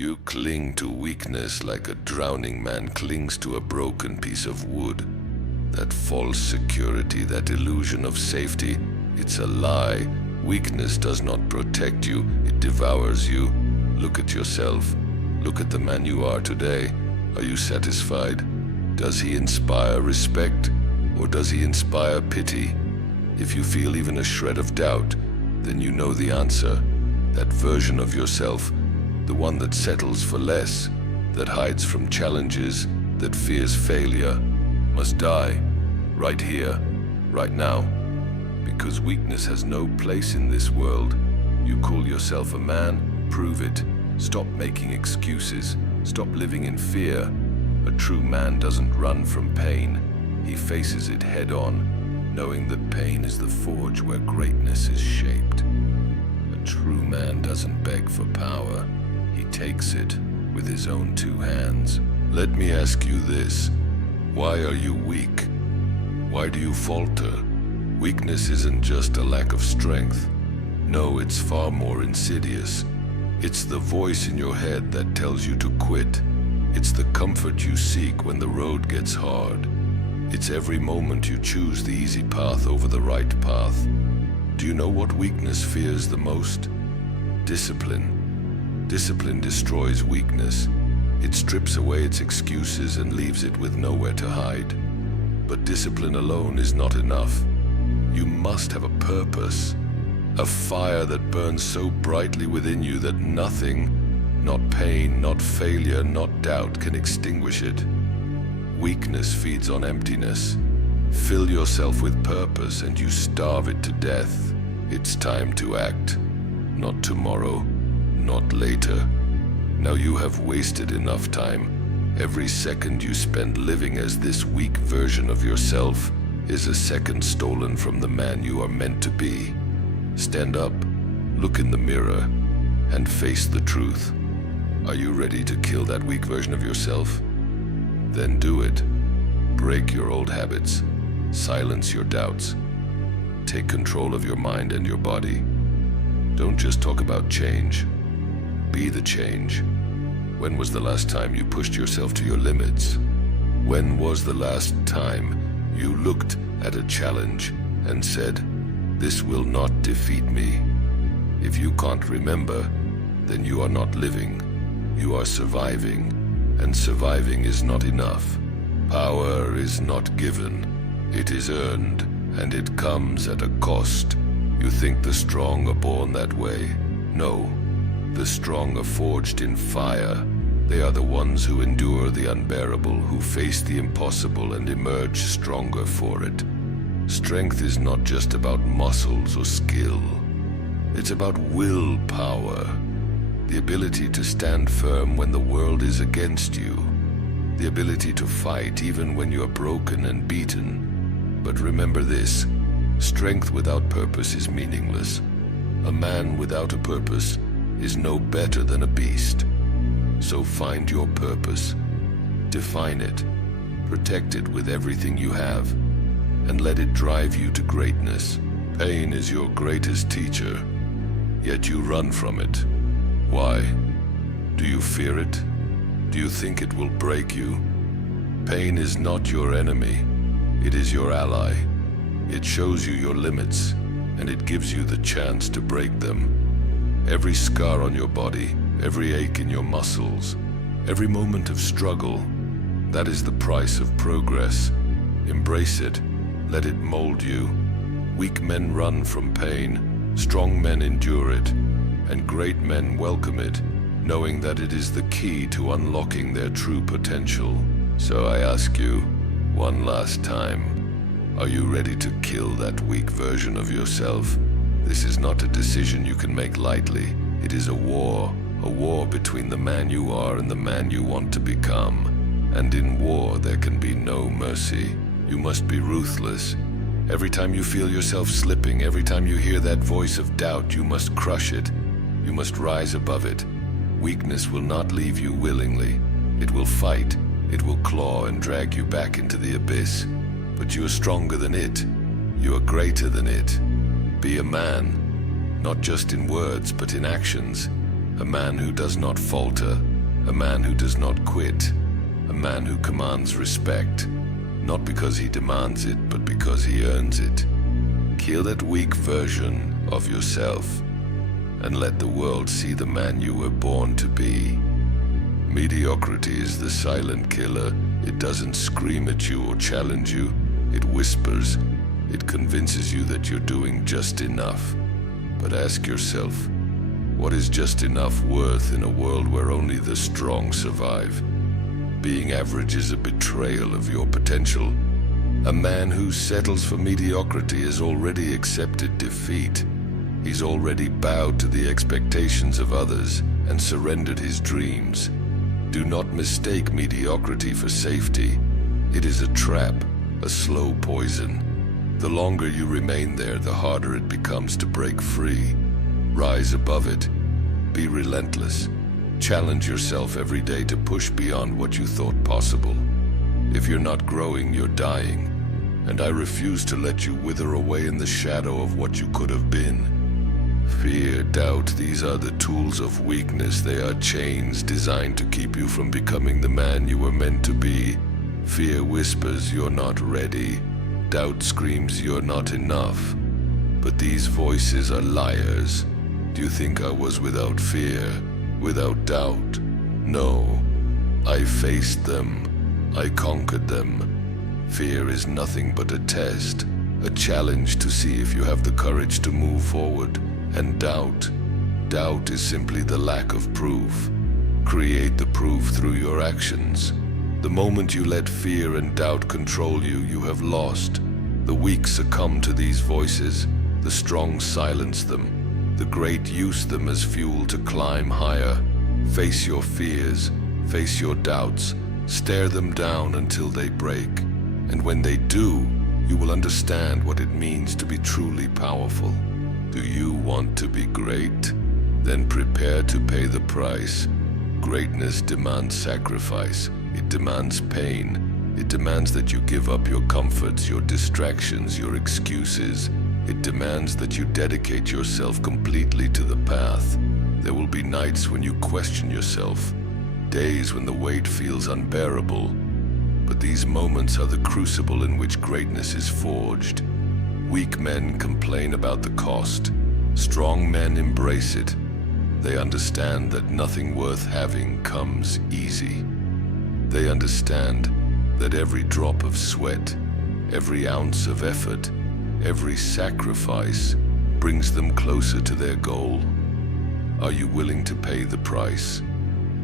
You cling to weakness like a drowning man clings to a broken piece of wood. That false security, that illusion of safety, it's a lie. Weakness does not protect you, it devours you. Look at yourself. Look at the man you are today. Are you satisfied? Does he inspire respect, or does he inspire pity? If you feel even a shred of doubt, then you know the answer. That version of yourself, the one that settles for less, that hides from challenges, that fears failure, must die, right here, right now. Because weakness has no place in this world. You call yourself a man, prove it. Stop making excuses, stop living in fear. A true man doesn't run from pain. He faces it head on, knowing that pain is the forge where greatness is shaped. A true man doesn't beg for power. He takes it with his own two hands. Let me ask you this. Why are you weak? Why do you falter? Weakness isn't just a lack of strength. No, it's far more insidious. It's the voice in your head that tells you to quit. It's the comfort you seek when the road gets hard. It's every moment you choose the easy path over the right path. Do you know what weakness fears the most? Discipline. Discipline destroys weakness. It strips away its excuses and leaves it with nowhere to hide. But discipline alone is not enough. You must have a purpose, a fire that burns so brightly within you that nothing, not pain, not failure, not doubt, can extinguish it. Weakness feeds on emptiness. Fill yourself with purpose and you starve it to death. It's time to act. Not tomorrow, not later. Now you have wasted enough time. Every second you spend living as this weak version of yourself is a second stolen from the man you are meant to be. Stand up, look in the mirror, and face the truth. Are you ready to kill that weak version of yourself? Then do it. Break your old habits. Silence your doubts. Take control of your mind and your body. Don't just talk about change. Be the change. When was the last time you pushed yourself to your limits? When was the last time you looked at a challenge and said, "This will not defeat me"? If you can't remember, then you are not living. You are surviving, and surviving is not enough. Power is not given. It is earned, and it comes at a cost. You think the strong are born that way? No. The strong are forged in fire. They are the ones who endure the unbearable, who face the impossible and emerge stronger for it. Strength is not just about muscles or skill. It's about willpower. The ability to stand firm when the world is against you. The ability to fight even when you are broken and beaten. But remember this, strength without purpose is meaningless. A man without a purpose is no better than a beast. So find your purpose, define it, protect it with everything you have, and let it drive you to greatness. Pain is your greatest teacher, yet you run from it. Why? Do you fear it? Do you think it will break you? Pain is not your enemy, it is your ally. It shows you your limits, and it gives you the chance to break them. Every scar on your body, every ache in your muscles, every moment of struggle, that is the price of progress. Embrace it, let it mold you. Weak men run from pain, strong men endure it, and great men welcome it, knowing that it is the key to unlocking their true potential. So I ask you, one last time, are you ready to kill that weak version of yourself? This is not a decision you can make lightly. It is a war between the man you are and the man you want to become. And in war, there can be no mercy. You must be ruthless. Every time you feel yourself slipping, every time you hear that voice of doubt, you must crush it. You must rise above it. Weakness will not leave you willingly. It will fight, it will claw and drag you back into the abyss. But you are stronger than it. You are greater than it. Be a man, not just in words, but in actions. A man who does not falter, a man who does not quit, a man who commands respect, not because he demands it, but because he earns it. Kill that weak version of yourself and let the world see the man you were born to be. Mediocrity is the silent killer. It doesn't scream at you or challenge you. It whispers. It convinces you that you're doing just enough. But ask yourself, what is just enough worth in a world where only the strong survive? Being average is a betrayal of your potential. A man who settles for mediocrity has already accepted defeat. He's already bowed to the expectations of others and surrendered his dreams. Do not mistake mediocrity for safety. It is a trap, a slow poison. The longer you remain there, the harder it becomes to break free. Rise above it. Be relentless. Challenge yourself every day to push beyond what you thought possible. If you're not growing, you're dying. And I refuse to let you wither away in the shadow of what you could have been. Fear, doubt, these are the tools of weakness. They are chains designed to keep you from becoming the man you were meant to be. Fear whispers you're not ready. Doubt screams you're not enough. But these voices are liars. Do you think I was without fear, without doubt? No. I faced them. I conquered them. Fear is nothing but a test, a challenge to see if you have the courage to move forward. And doubt is simply the lack of proof. Create the proof through your actions. The moment you let fear and doubt control you, you have lost. The weak succumb to these voices. The strong silence them. The great use them as fuel to climb higher. Face your fears, face your doubts, stare them down until they break. And when they do, you will understand what it means to be truly powerful. Do you want to be great? Then prepare to pay the price. Greatness demands sacrifice. It demands pain. It demands that you give up your comforts, your distractions, your excuses. It demands that you dedicate yourself completely to the path. There will be nights when you question yourself, days when the weight feels unbearable. But these moments are the crucible in which greatness is forged. Weak men complain about the cost. Strong men embrace it. They understand that nothing worth having comes easy. They understand that every drop of sweat, every ounce of effort, every sacrifice brings them closer to their goal. Are you willing to pay the price?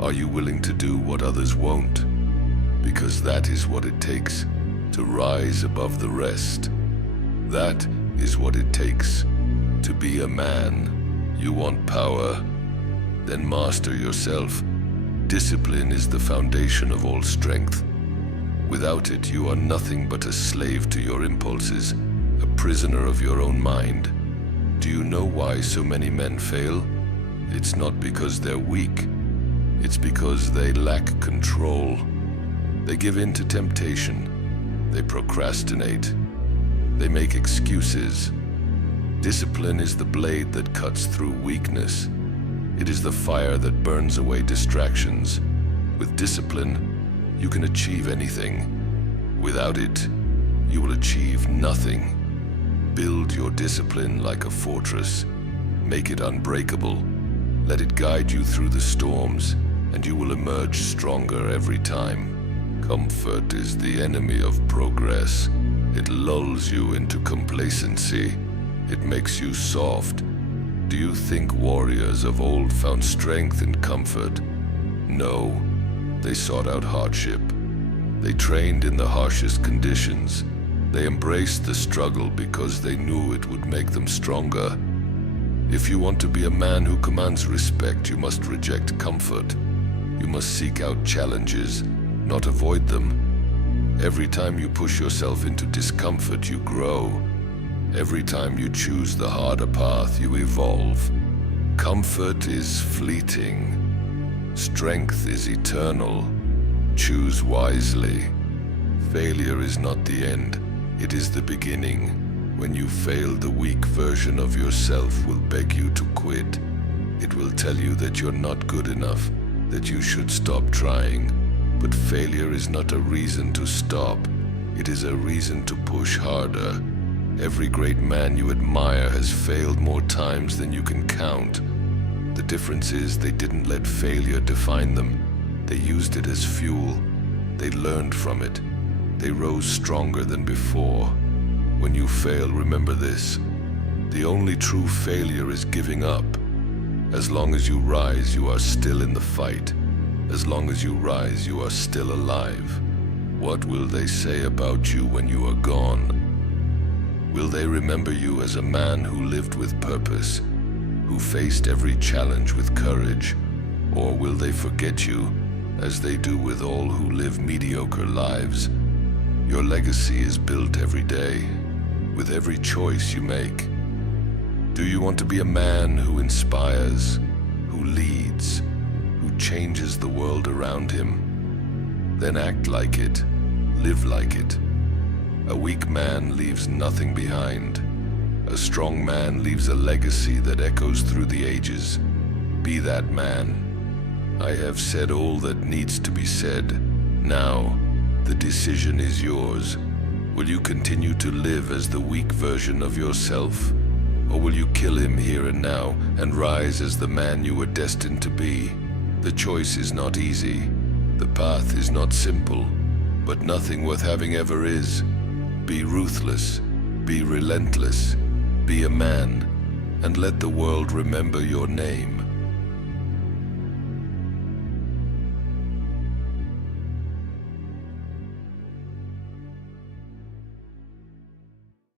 Are you willing to do what others won't? Because that is what it takes to rise above the rest. That is what it takes to be a man. You want power? Then master yourself. Discipline is the foundation of all strength. Without it, you are nothing but a slave to your impulses, a prisoner of your own mind. Do you know why so many men fail? It's not because they're weak. It's because they lack control. They give in to temptation. They procrastinate. They make excuses. Discipline is the blade that cuts through weakness. It is the fire that burns away distractions. With discipline, you can achieve anything. Without it, you will achieve nothing. Build your discipline like a fortress. Make it unbreakable. Let it guide you through the storms, and you will emerge stronger every time. Comfort is the enemy of progress. It lulls you into complacency. It makes you soft. Do you think warriors of old found strength in comfort? No, they sought out hardship. They trained in the harshest conditions. They embraced the struggle because they knew it would make them stronger. If you want to be a man who commands respect, you must reject comfort. You must seek out challenges, not avoid them. Every time you push yourself into discomfort, you grow. Every time you choose the harder path, you evolve. Comfort is fleeting. Strength is eternal. Choose wisely. Failure is not the end. It is the beginning. When you fail, the weak version of yourself will beg you to quit. It will tell you that you're not good enough, that you should stop trying. But failure is not a reason to stop. It is a reason to push harder. Every great man you admire has failed more times than you can count. The difference is they didn't let failure define them. They used it as fuel. They learned from it. They rose stronger than before. When you fail, remember this. The only true failure is giving up. As long as you rise, you are still in the fight. As long as you rise, you are still alive. What will they say about you when you are gone? Will they remember you as a man who lived with purpose, who faced every challenge with courage? Or will they forget you, as they do with all who live mediocre lives? Your legacy is built every day, with every choice you make. Do you want to be a man who inspires, who leads, who changes the world around him? Then act like it, live like it. A weak man leaves nothing behind. A strong man leaves a legacy that echoes through the ages. Be that man. I have said all that needs to be said. Now, the decision is yours. Will you continue to live as the weak version of yourself? Or will you kill him here and now and rise as the man you were destined to be? The choice is not easy. The path is not simple. But nothing worth having ever is. Be ruthless. Be relentless. Be a man. And let the world remember your name.